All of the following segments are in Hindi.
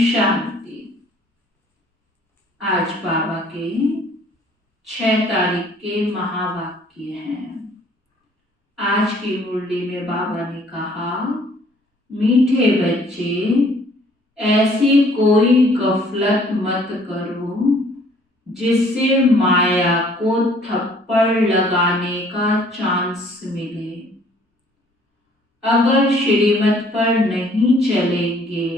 शांति। आज बाबा के 6 तारीख के महावाक्य हैं। आज की मुरली में बाबा ने कहा, मीठे बच्चे, ऐसी कोई गफलत मत करो जिससे माया को थप्पड़ लगाने का चांस मिले। अगर श्रीमत पर नहीं चलेंगे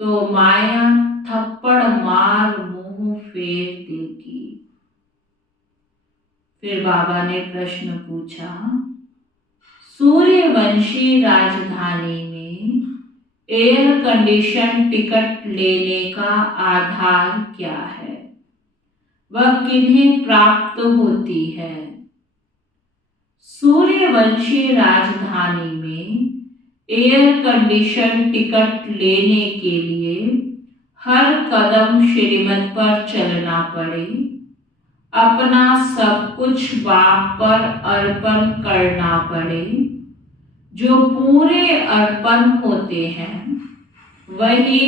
तो माया थप्पड़ मार मुंह फेर देगी। फिर बाबा ने प्रश्न पूछा, सूर्यवंशी राजधानी में एयर कंडीशन टिकट लेने का आधार क्या है? वह किन्हें प्राप्त होती है? सूर्यवंशी राजधानी में एयर कंडीशन टिकट लेने के लिए हर कदम श्रीमत पर चलना पड़े, अपना सब कुछ बाप पर अर्पण करना पड़े। जो पूरे अर्पण होते हैं वही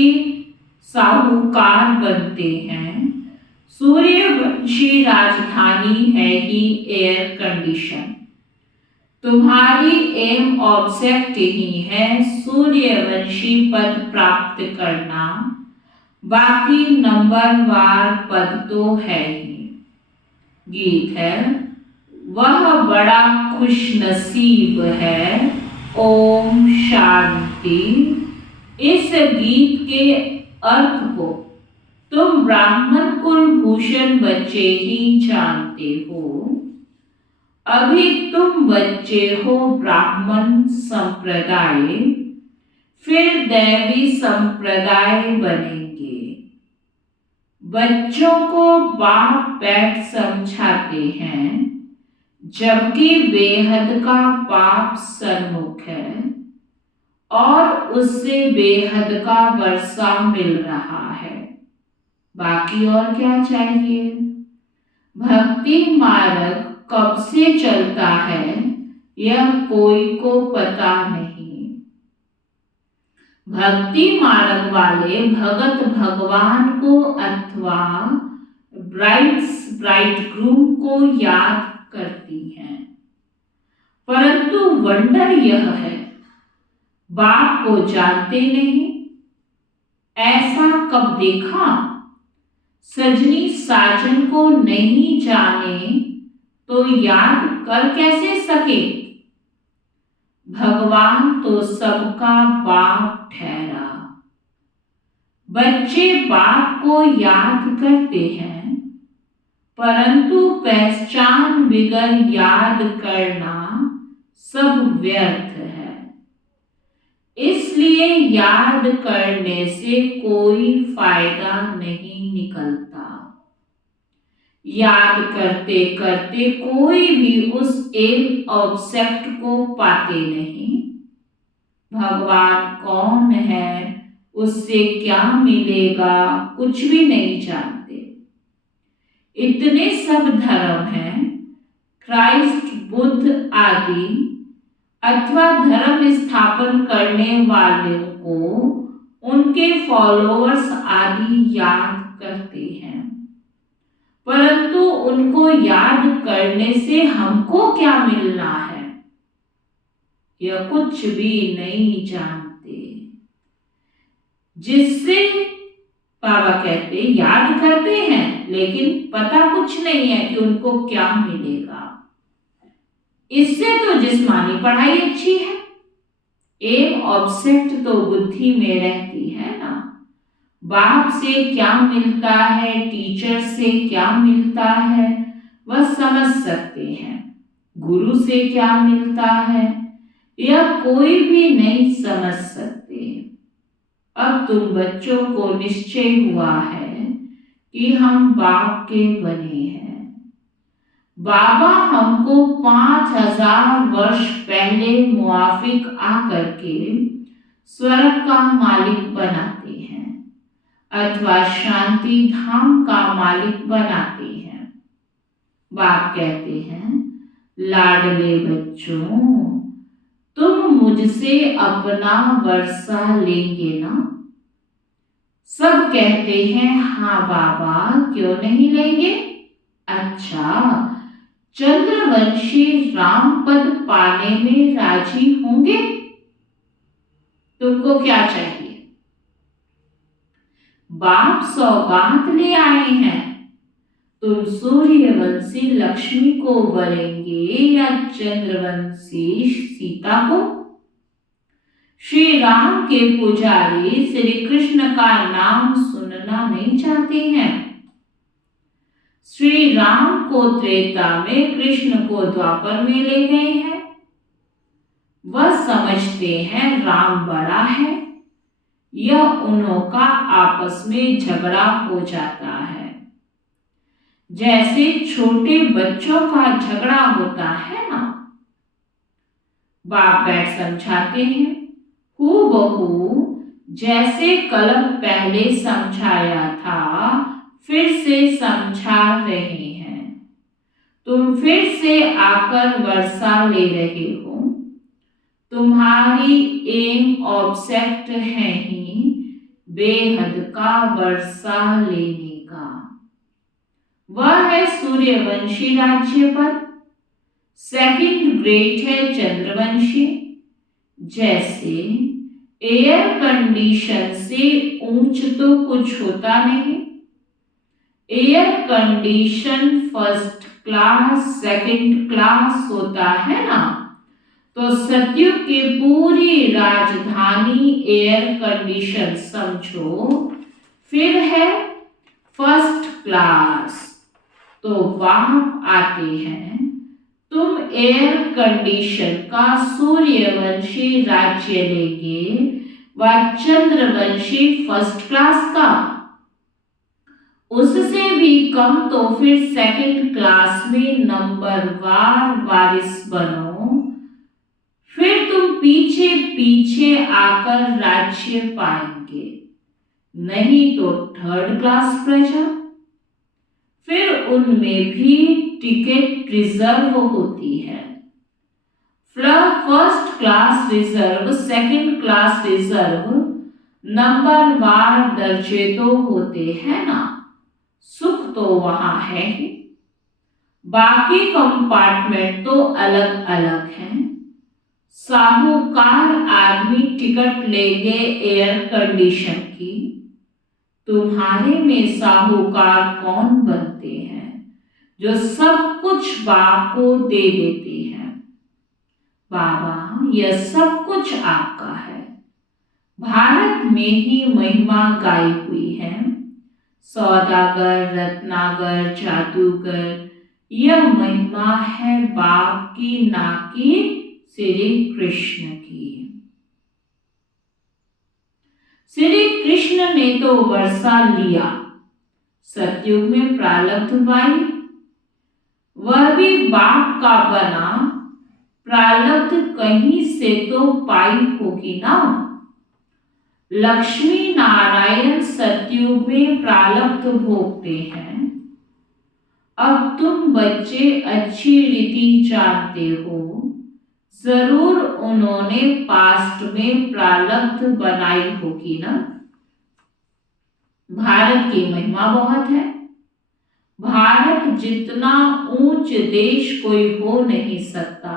साहूकार बनते हैं। सूर्यवंशी राजधानी है ही एयर कंडीशन। तुम्हारी एम ऑब्जेक्ट ही है सूर्यवंशी पद प्राप्त करना, बाकी नंबरवार पद तो है ही। गीत है, वह बड़ा खुशनसीब है, ओम शांति। इस गीत के अर्थ को तुम ब्राह्मण कुलभूषण बच्चे ही जानते हो। अभी तुम बच्चे हो ब्राह्मण संप्रदाय, फिर दैवी संप्रदाय बनेंगे। बच्चों को बाप बैठ समझाते हैं, जबकि बेहद का बाप सन्मुख है और उससे बेहद का वर्षा मिल रहा है। बाकी और क्या चाहिए? भक्ति मार्ग कब से चलता है यह कोई को पता नहीं। भक्ति मार्ग वाले भगत भगवान को अथवा ब्राइडग्रूम को याद करती हैं, परंतु वंडर यह है, बाप को जानते नहीं। ऐसा कब देखा? सजनी साजन को नहीं जाने तो याद कर कैसे सके? भगवान तो सबका बाप ठहरा। बच्चे बाप को याद करते हैं, परंतु पहचान बिगर याद करना सब व्यर्थ है। इसलिए याद करने से कोई फायदा नहीं निकलता। याद करते करते कोई भी उस एम ऑब्जेक्ट को पाते नहीं। भगवान कौन है, उससे क्या मिलेगा, कुछ भी नहीं जानते। इतने सब धर्म हैं, क्राइस्ट, बुद्ध आदि अथवा धर्म स्थापन करने वालों को उनके फॉलोअर्स आदि याद करते हैं, परंतु उनको याद करने से हमको क्या मिलना है यह कुछ भी नहीं जानते। जिससे बाबा कहते याद करते हैं, लेकिन पता कुछ नहीं है कि उनको क्या मिलेगा। इससे तो जिस्मानी पढ़ाई अच्छी है, एम ऑब्जेक्ट तो बुद्धि में रहती है ना। बाप से क्या मिलता है, टीचर से क्या मिलता है, वह समझ सकते हैं। गुरु से क्या मिलता है यह कोई भी नहीं समझ सकते। अब तुम बच्चों को निश्चय हुआ है कि हम बाप के बने हैं। बाबा हमको 5000 वर्ष पहले मुआफिक आकर के स्वर्ग का मालिक बनाते हैं अथवा शांति धाम का मालिक बनाते हैं। बाप कहते हैं, लाडले बच्चों, तुम मुझसे अपना वर्षा लेंगे ना? सब कहते हैं हाँ बाबा, क्यों नहीं लेंगे। अच्छा, चंद्रवंशी राम पद पाने में राजी होंगे? तुमको क्या चाहिए? बाप सौगात ले आए हैं। तुम सूर्यवंशी लक्ष्मी को वरेंगे या चंद्रवंशी सीता को? श्री राम के पुजारी श्री कृष्ण का नाम सुनना नहीं चाहते हैं। श्री राम को त्रेता में, कृष्ण को द्वापर में ले गए हैं। वह समझते हैं राम बड़ा है, यह उन्हों का आपस में झगड़ा हो जाता है, जैसे छोटे बच्चों का झगड़ा होता है ना। बाप बैठ समझाते हैं, हूबहू जैसे कल पहले समझाया था फिर से समझा रहे हैं। तुम फिर से आकर वर्षा ले रहे हो। तुम्हारी एम ऑब्जेक्ट है ही बेहद का वर्षा लेने का। वह है सूर्यवंशी राज्य पद। सेकंड ग्रेट है चंद्रवंशी। जैसे एयर कंडीशन से ऊंच तो कुछ होता नहीं। Air condition first class second class होता है ना, तो सतयुग की पूरी राजधानी एयर कंडीशन समझो, फिर है फर्स्ट क्लास। तो वहां आते हैं, तुम एयर कंडीशन का सूर्यवंशी राज्य लेंगे व चंद्रवंशी फर्स्ट क्लास का। उससे भी कम तो फिर सेकंड क्लास में नंबरवार वारिस बनो। फिर तुम पीछे पीछे आकर राज्य पाएंगे, नहीं तो थर्ड क्लास प्रजा। फिर उनमें भी टिकट रिजर्व होती है। First class reserve, second class reserve, नंबरवार दर्जे तो होते हैं ना। सुख तो वहां है ही, बाकी कंपार्टमेंट तो अलग अलग हैं। साहूकार आदमी टिकट लेंगे एयर कंडीशन की। तुम्हारे में साहूकार कौन बनते हैं जो सब कुछ बाप को दे देते हैं। बाबा, यह सब कुछ आपका है। भारत में ही महिमा गाई हुई है। सौदागर, रत्नागर, जादूगर, यह महिमा है बाप की, ना कि श्री कृष्ण की। श्री कृष्ण ने तो वर्षा लिया, सतयुग में प्रारब्ध पाई, वह भी बाप का बना। प्रारब्ध कहीं से तो पाई होगी ना। लक्ष्मी नारायण सतयुग में प्रारब्ध भोगते हैं। अब तुम बच्चे अच्छी रीति जानते हो, जरूर उन्होंने पास्ट में प्रारब्ध बनाई होगी ना। भारत की महिमा बहुत है। भारत जितना ऊंच देश कोई हो नहीं सकता।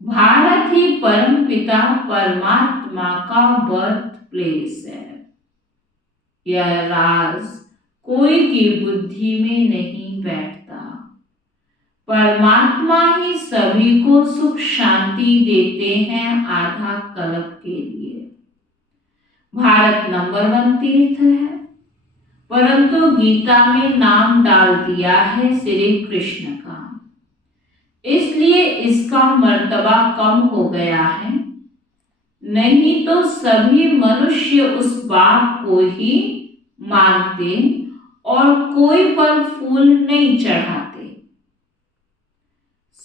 भारत ही परम पिता परमात्मा का बर्थ प्लेस है। यह राज कोई की बुद्धि में नहीं बैठता। परमात्मा ही सभी को सुख शांति देते हैं आधा कल्प के लिए। भारत नंबर 1 तीर्थ है, परंतु गीता में नाम डाल दिया है श्री कृष्ण का, इसलिए इसका मर्तबा कम हो गया है। नहीं तो सभी मनुष्य उस बाप को ही मानते और कोई पर फूल नहीं चढ़ाते।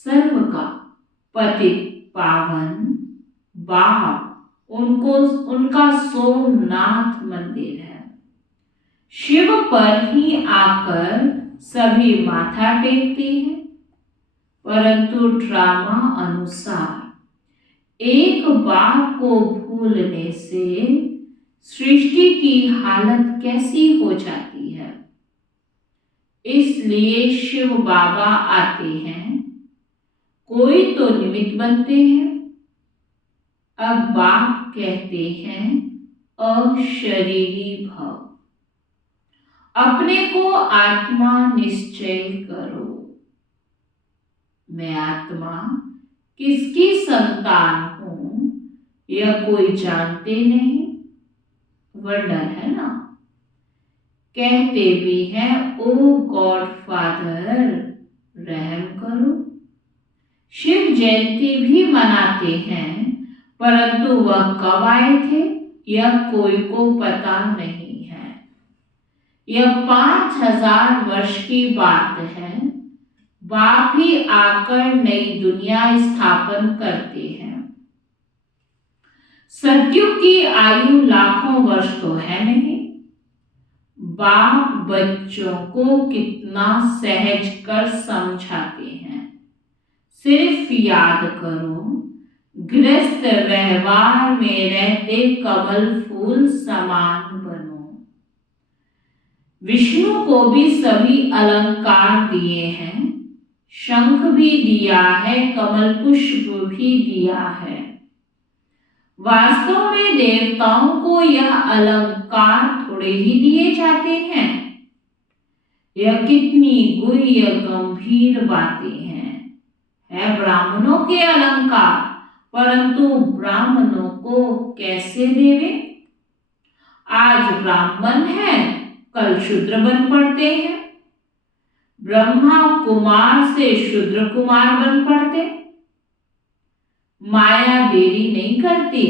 सर्व का पतित पावन बाप उनका सोमनाथ मंदिर है। शिव पर ही आकर सभी माथा टेकते हैं, परंतु ड्रामा अनुसार एक बाप को भूलने से सृष्टि की की हालत कैसी हो जाती है। इसलिए शिव बाबा आते हैं, कोई तो निमित्त बनते हैं। अब बाप कहते हैं अशरीरी भव, अपने को आत्मा निश्चय करो। मैं आत्मा किसकी संतान हूं यह कोई जानते नहीं। वर्णन है ना। कहते भी हैं ओ गॉड फादर रहम करो। शिव जयंती भी मनाते हैं, परंतु वह कब आए थे यह कोई को पता नहीं है। यह 5000 वर्ष की बात है। बाप ही आकर नई दुनिया स्थापन करते हैं। सतयुग की आयु लाखों वर्ष तो है नहीं। बाप बच्चों को कितना सहज कर समझाते हैं। सिर्फ याद करो, गृहस्थ व्यवहार में रहते कमल फूल समान बनो। विष्णु को भी सभी अलंकार दिए हैं, शंख भी दिया है, कमल पुष्प भी दिया है। वास्तव में देवताओं को यह अलंकार थोड़े ही दिए जाते हैं। यह कितनी गुह्य गंभीर बातें हैं। है ब्राह्मणों के अलंकार, परंतु ब्राह्मणों को कैसे देवे। आज ब्राह्मण है, कल शूद्र बन पड़ते हैं। ब्रह्मा कुमार से शूद्र कुमार बन पड़ते। माया देरी नहीं करती।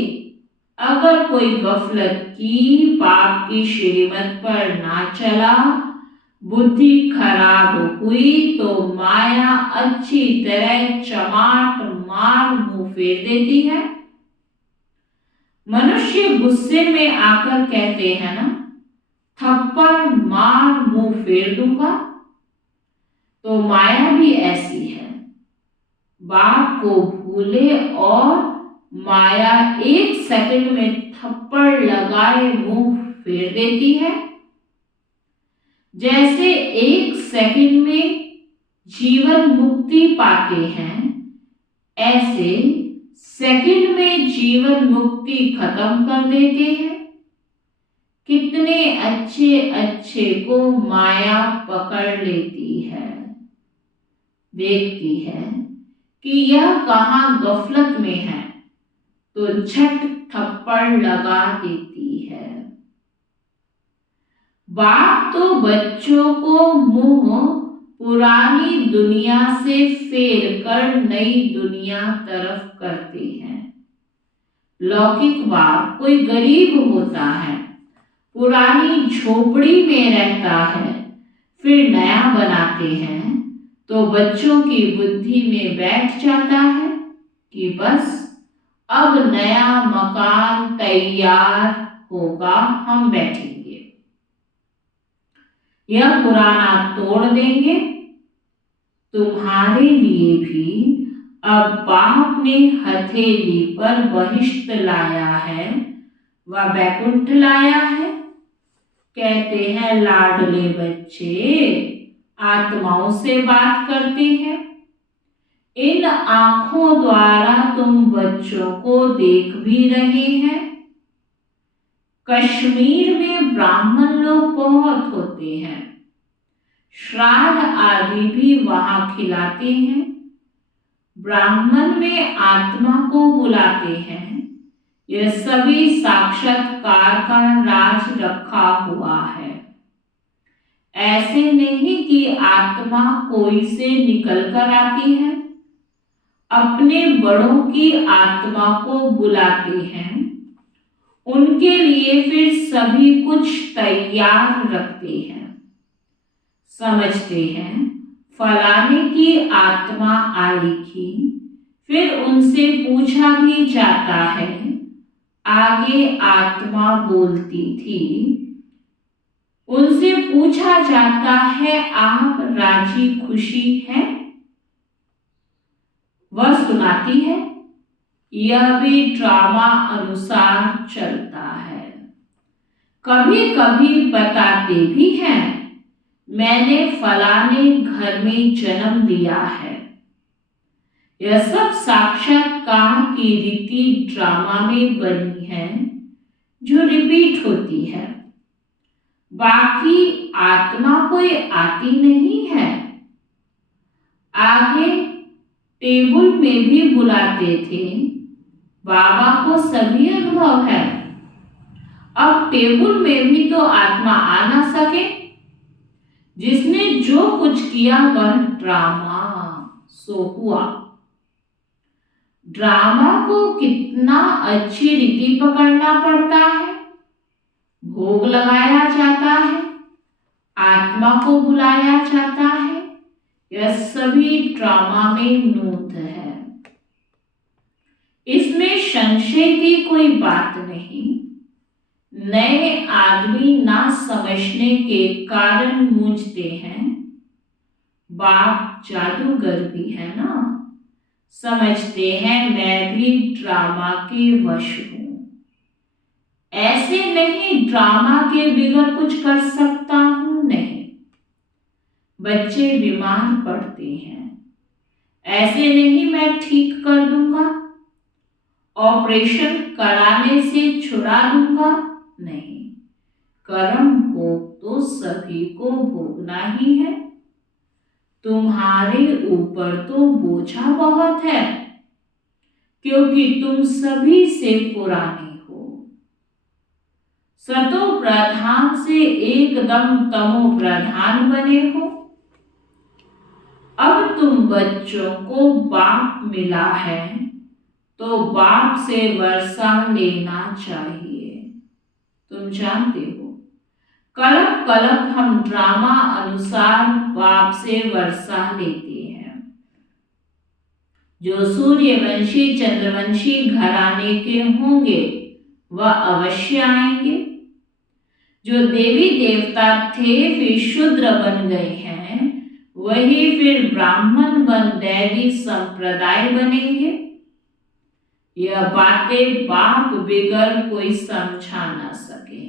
अगर कोई गफलत की, पाप की श्रीमत पर ना चला, बुद्धि खराब हुई तो माया अच्छी तरह चमाट मार मुंह फेर देती है। मनुष्य गुस्से में आकर कहते हैं ना, थप्पड़ मार मुंह फेर दूंगा। तो माया भी ऐसी है। बाप को भूले और माया 1 सेकंड में थप्पड़ लगाए मुंह फेर देती है। जैसे 1 सेकंड में जीवन मुक्ति पाते हैं, ऐसे सेकंड में जीवन मुक्ति खत्म कर देते हैं। कितने अच्छे अच्छे को माया पकड़ लेती है। देखती है कि यह कहाँ गफलत में है तो झट थप्पड़ लगा देती है। बाप तो बच्चों को मुंह पुरानी दुनिया से फेर कर नई दुनिया तरफ करते हैं। लौकिक बाप कोई गरीब होता है, पुरानी झोपड़ी में रहता है, फिर नया बनाते हैं तो बच्चों की बुद्धि में बैठ जाता है कि बस अब नया मकान तैयार होगा, हम बैठेंगे। यह पुराना तोड़ देंगे। तुम्हारे लिए भी अब बाप ने हथेली पर बहिष्ठ लाया है व बैकुंठ लाया है। कहते हैं लाडले बच्चे आत्माओं से बात करते हैं। इन आंखों द्वारा तुम बच्चों को देख भी रहे हैं। कश्मीर में ब्राह्मण लोग बहुत होते हैं। श्राद्ध आदि भी वहां खिलाते हैं। ब्राह्मण में आत्मा को बुलाते हैं। यह सभी साक्षात्कार का राज रखा हुआ है। ऐसे नहीं कि आत्मा कोई से निकल कर आती है। अपने बड़ों की आत्मा को बुलाते हैं। उनके लिए फिर सभी कुछ तैयार रखते हैं। समझते हैं फलाने की आत्मा आएगी। फिर उनसे पूछा भी जाता है। आगे आत्मा बोलती थी। उनसे पूछा जाता है आप राजी खुशी हैं? वह सुनाती है। यह भी ड्रामा अनुसार चलता है। कभी कभी बताते भी हैं, मैंने फलाने घर में जन्म लिया है। यह सब साक्षात्कार की रीति ड्रामा में बनी है, जो रिपीट होती है। बाकी आत्मा कोई आती नहीं है। आगे टेबल में भी बुलाते थे, बाबा को सभी अनुभव है। अब टेबल में भी तो आत्मा आ ना सके। जिसने जो कुछ किया वह ड्रामा सो हुआ। ड्रामा को कितना अच्छी रीति पकड़ना पड़ता है। भोग लगाया जाता है, आत्मा को बुलाया जाता है। यह सभी ड्रामा में नूत है। इसमें संशय की कोई बात नहीं। नए आदमी ना समझने के कारण मूंझते हैं। बाप जादूगर भी है ना, समझते हैं मैं भी ड्रामा के वश हूं। ऐसे नहीं ड्रामा के बिगड़ कुछ कर सकता हूं, नहीं। बच्चे बीमार पड़ते हैं, ऐसे नहीं मैं ठीक कर दूंगा, ऑपरेशन कराने से छुड़ा दूंगा, नहीं। कर्म भोग तो सभी को भोगना ही है। तुम्हारे ऊपर तो बोझा बहुत है, क्योंकि तुम सभी से पुराने हो। सतो प्रधान से एकदम तमो प्रधान बने हो। अब तुम बच्चों को बाप मिला है, तो बाप से वर्षा लेना चाहिए। तुम जानते हो, कलप कलप हम ड्रामा अनुसार बाप से वर्षा लेते हैं। जो सूर्यवंशी चंद्रवंशी घराने के होंगे वह अवश्य आएंगे। जो देवी देवता थे फिर शूद्र बन गए हैं, वही फिर ब्राह्मण बन दैवी संप्रदाय बनेंगे। यह बातें बाप बिगर कोई समझा ना सके।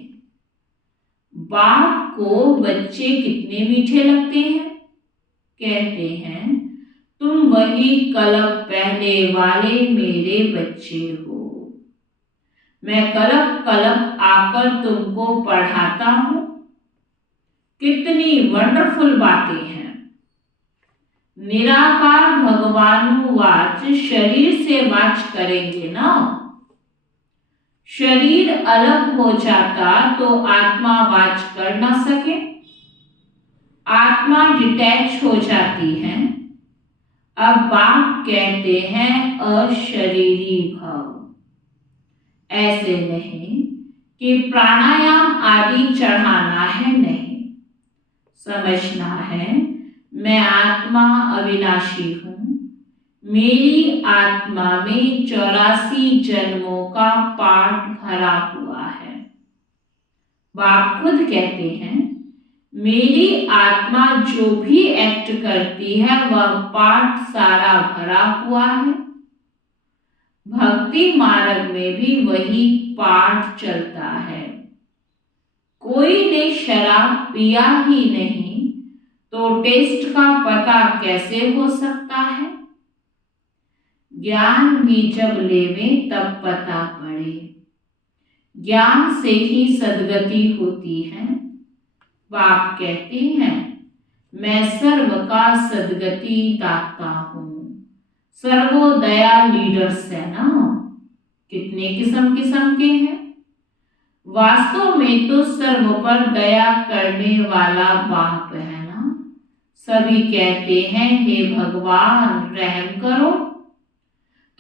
बाप को बच्चे कितने मीठे लगते हैं। कहते हैं, तुम वही कलप पहले वाले मेरे बच्चे हो। मैं कलप कलप आकर तुमको पढ़ाता हूं। कितनी वंडरफुल बातें हैं। निराकार भगवानुवाच शरीर से वाच करेंगे ना। शरीर अलग हो जाता तो आत्मा वाच कर ना सके। आत्मा डिटैच हो जाती है। अब बाप कहते हैं अशरीरी भव। ऐसे नहीं कि प्राणायाम आदि चढ़ाना है, नहीं। समझना है मैं आत्मा अविनाशी हूं। मेरी आत्मा में 84 जन्मों का पाठ भरा हुआ है। बाप खुद कहते हैं, मेरी आत्मा जो भी एक्ट करती है वह पाठ सारा भरा हुआ है। भक्ति मार्ग में भी वही पाठ चलता है। कोई ने शराब पिया ही नहीं तो टेस्ट का पता कैसे हो सकता है। ज्ञान भी जब लेवें तब पता पड़े। ज्ञान से ही सद्गति होती है। बाप कहते हैं, मैं सर्व का सद्गति दाता हूं। सर्वोदया लीडर्स है ना, कितने किस्म किस्म के हैं। वास्तव में तो सर्व पर दया करने वाला बाप है ना। सभी कहते हैं, हे भगवान रहम करो,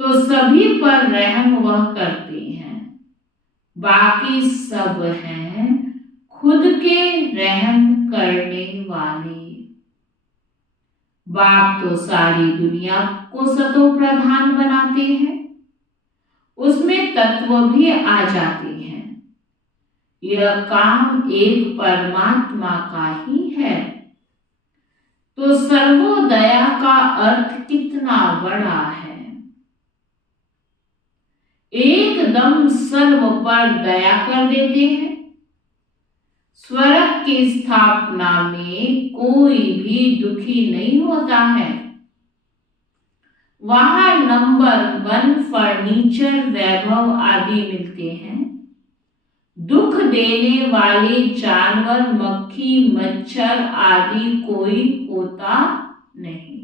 तो सभी पर रहम वह करते हैं। बाकी सब हैं खुद के रहम करने वाले। बाप तो सारी दुनिया को सतो प्रधान बनाते हैं, उसमें तत्व भी आ जाते हैं। यह काम एक परमात्मा का ही है। तो सर्वोदया का अर्थ कितना बड़ा है। एकदम सर्व पर दया कर देते हैं। स्वर्ग की स्थापना में कोई भी दुखी नहीं होता है। वहां नंबर 1 फर्नीचर, वैभव आदि मिलते हैं। दुख देने वाले जानवर, मक्खी, मच्छर आदि कोई होता नहीं।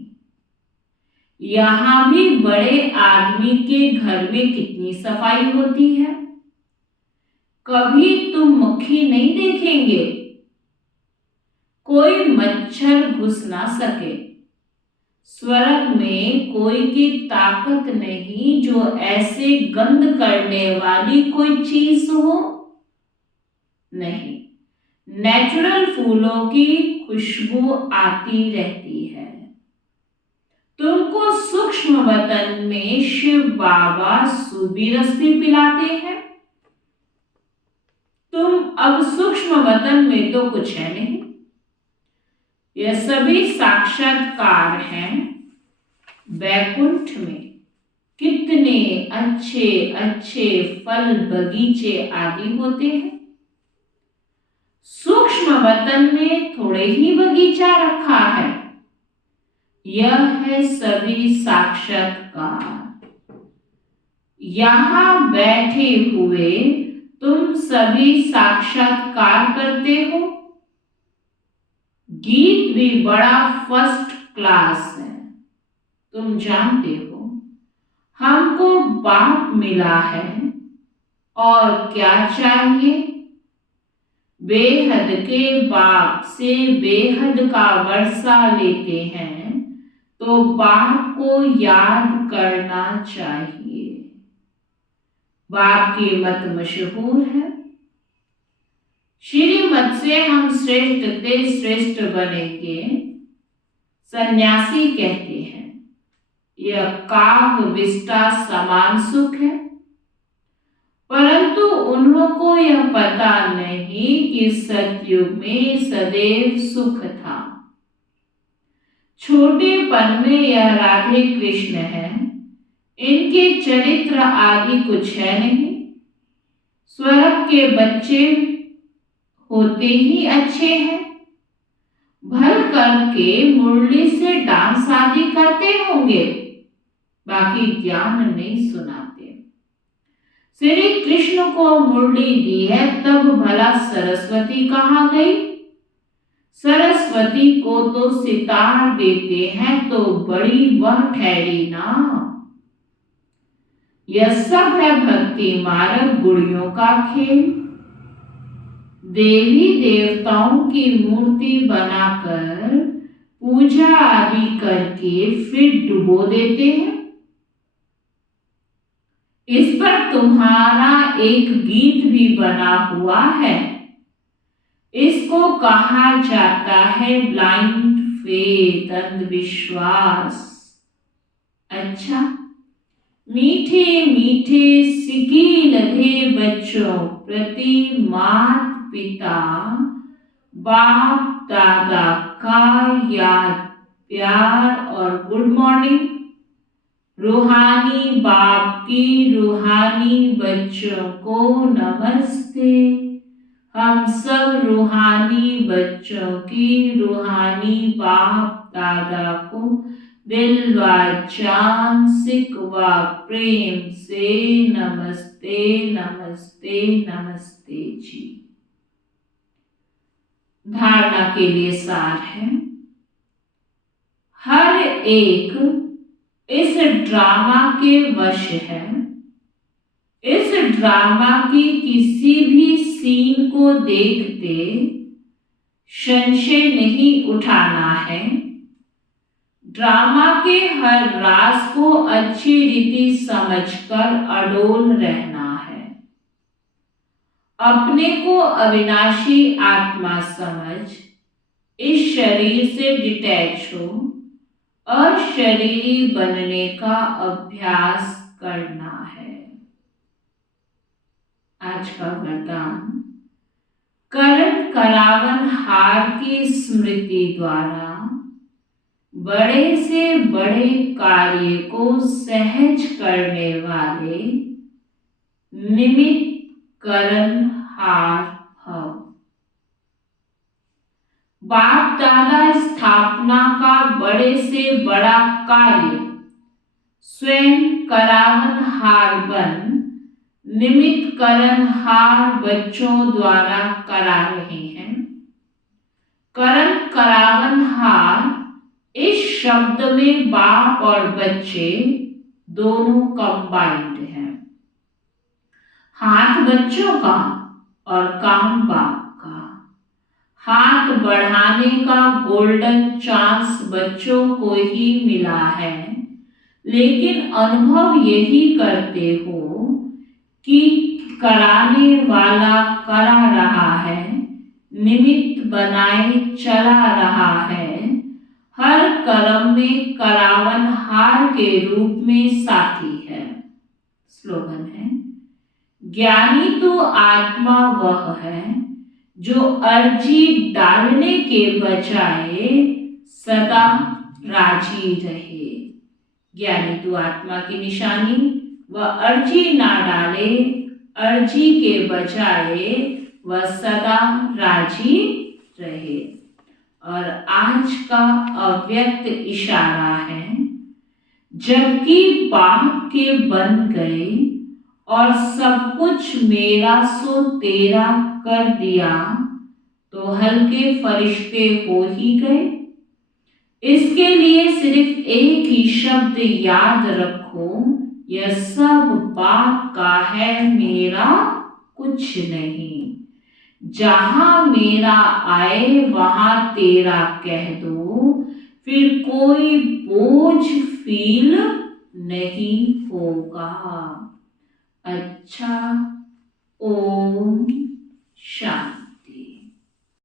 यहां भी बड़े आदमी के घर में कितनी सफाई होती है। कभी तुम मक्खी नहीं देखेंगे, कोई मच्छर घुस ना सके। स्वर्ग में कोई की ताकत नहीं जो ऐसे गंध करने वाली कोई चीज हो। नहीं, नेचुरल फूलों की खुशबू आती रहती है। तुमको सूक्ष्म वतन में शिव बाबा सूबी रस भी पिलाते हैं। तुम अब सूक्ष्म वतन में तो कुछ है नहीं। यह सभी साक्षात्कार हैं। बैकुंठ में कितने अच्छे अच्छे फल बगीचे आदि होते हैं। सूक्ष्म वतन में थोड़े ही बगीचा रखा है। यह है सभी साक्षात्कार। यहां बैठे हुए तुम सभी साक्षात्कार करते हो। गीत भी बड़ा फर्स्ट क्लास है। तुम जानते हो हमको बाप मिला है और क्या चाहिए। बेहद के बाप से बेहद का वर्षा लेते हैं तो बाप को याद करना चाहिए। बाप की मत मशहूर है। श्रीमत से हम श्रेष्ठ ते श्रेष्ठ बनेंगे। सन्यासी कहते हैं यह काग विष्टा समान सुख है, परंतु उन्हों को यह पता नहीं कि सतयुग में सदैव सुख था। छोटेपन में यह राधे कृष्ण है, इनके चरित्र आदि कुछ है नहीं। स्वर्ग के बच्चे होते ही अच्छे हैं। भल करके मुरली से डांस आदि करते होंगे, बाकी ज्ञान नहीं सुनाते। श्री कृष्ण को मुरली दी है तब भला सरस्वती कहाँ गई। सरस्वती को तो सितार देते हैं तो बड़ी वह ठहरी ना। यह सब है भक्ति मार्ग, गुड़ियों का खेल। देवी देवताओं की मूर्ति बनाकर पूजा आदि करके फिर डुबो देते हैं। इस पर तुम्हारा एक गीत भी बना हुआ है। इसको कहा जाता है ब्लाइंड फेथ, अंधविश्वास। अच्छा, मीठे मीठे सिकी लगे बच्चों प्रति मात पिता बाप दादा का याद, प्यार और गुड मॉर्निंग। रूहानी बाप की रूहानी बच्चों को नमस्ते। हम सब रूहानी बच्चों की रूहानी बाप दादा को दिल व जान सिकवा प्रेम से नमस्ते नमस्ते नमस्ते जी। धारणा के लिए सार है। हर एक इस ड्रामा के वश है। इस ड्रामा की किसी भी सीन को देखते संशय नहीं उठाना है। ड्रामा के हर राज को अच्छी रीति समझकर अडोल रहना है। अपने को अविनाशी आत्मा समझ इस शरीर से डिटैच हो और शरीरी बनने का अभ्यास करना है। आज का वरदान, करण करावन हार की स्मृति द्वारा बड़े से बड़े कार्य को सहज करने वाले निमित्त करण हार भव। बाप दादा स्थापना का बड़े से बड़ा कार्य स्वयं करावनहार बन निमित्त करनहार बच्चों द्वारा करा रहे हैं। करण करावनहार इस शब्द में बाप और बच्चे दोनों कंबाइंड हैं। हाथ बच्चों का और काम बाप का। हाथ बढ़ाने का गोल्डन चांस बच्चों को ही मिला है, लेकिन अनुभव यही करते हो कि कराने वाला करा रहा है, निमित्त बनाए चला रहा है, हर कर्म में करावनहार के रूप में साथी है। स्लोगन है, ज्ञानी तो आत्मा वह है जो अर्जी डालने के बजाय सदा राजी रहे। ज्ञानी तो आत्मा की निशानी वह अर्जी ना डाले, अर्जी के बजाय वह सदा राजी रहे। और आज का अव्यक्त इशारा है, जबकि बाप के बन गए और सब कुछ मेरा सो तेरा कर दिया, तो हल्के फरिश्ते हो ही गए। इसके लिए सिर्फ एक ही शब्द याद रखो, यह सब बाप का है, मेरा कुछ नहीं। जहां मेरा आए वहां तेरा कह दो, फिर कोई बोझ फील नहीं होगा। अच्छा, ओम